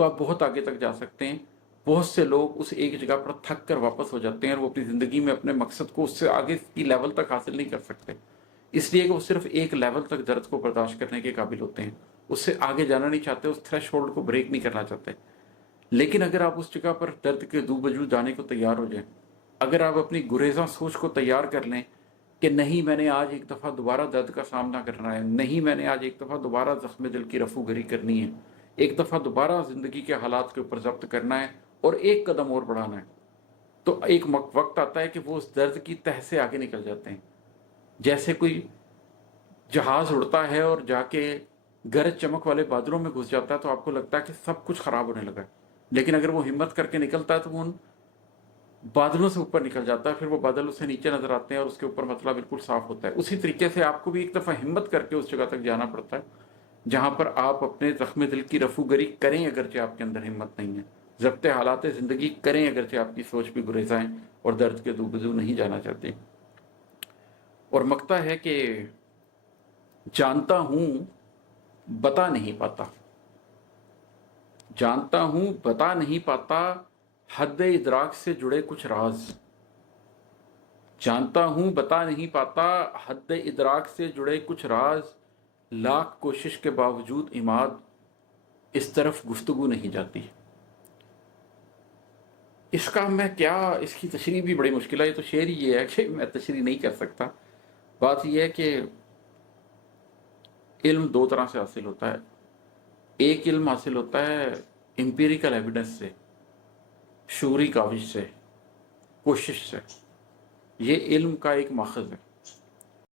تو آپ بہت آگے تک جا سکتے ہیں۔ بہت سے لوگ اس ایک جگہ پر تھک کر واپس ہو جاتے ہیں اور وہ اپنی زندگی میں اپنے مقصد کو اس سے آگے کی لیول تک حاصل نہیں کر سکتے، اس لیے کہ وہ صرف ایک لیول تک درد کو برداشت کرنے کے قابل ہوتے ہیں، اس سے آگے جانا نہیں چاہتے، اس تھریش ہولڈ کو بریک نہیں کرنا چاہتے۔ لیکن اگر آپ اس جگہ پر درد کے دو وجود جانے کو تیار ہو جائیں، اگر آپ اپنی گریزاں سوچ کو تیار کر لیں کہ نہیں میں نے آج ایک دفعہ دوبارہ درد کا سامنا کرنا ہے، نہیں میں نے آج ایک دفعہ دوبارہ زخم دل کی رفو گری کرنی ہے، ایک دفعہ دوبارہ زندگی کے حالات کے اوپر ضبط کرنا ہے اور ایک قدم اور بڑھانا ہے، تو ایک وقت آتا ہے کہ وہ اس درد کی تہ سے آگے نکل جاتے ہیں۔ جیسے کوئی جہاز اڑتا ہے اور جا کے گرج چمک والے بادلوں میں گھس جاتا ہے تو آپ کو لگتا ہے کہ سب کچھ خراب ہونے لگا ہے، لیکن اگر وہ ہمت کر کے نکلتا ہے تو وہ ان بادلوں سے اوپر نکل جاتا ہے، پھر وہ بادل اسے نیچے نظر آتے ہیں اور اس کے اوپر مسئلہ بالکل صاف ہوتا ہے۔ اسی طریقے سے آپ کو بھی ایک دفعہ ہمت کر کے اس جگہ تک جانا پڑتا ہے جہاں پر آپ اپنے زخم دل کی رفو گری کریں اگرچہ آپ کے اندر ہمت نہیں ہے، ضبط حالات زندگی کریں اگرچہ آپ کی سوچ بھی گریزائیں اور درد کے دو بدو نہیں جانا چاہتے۔ اور مکتا ہے کہ جانتا ہوں بتا نہیں پاتا، جانتا ہوں بتا نہیں پاتا، حد ادراک سے جڑے کچھ راز، جانتا ہوں بتا نہیں پاتا، حد ادراک سے جڑے کچھ راز، لاکھ کوشش کے باوجود عماد اس طرف گفتگو نہیں جاتی۔ اس کا میں کیا، اس کی تشریح بھی بڑی مشکل ہے، یہ تو شعر ہی یہ ہے کہ میں تشریح نہیں کر سکتا۔ بات یہ ہے کہ علم دو طرح سے حاصل ہوتا ہے، ایک علم حاصل ہوتا ہے امپیریکل ایویڈنس سے، شعوری کاوش سے، کوشش سے، یہ علم کا ایک ماخذ ہے۔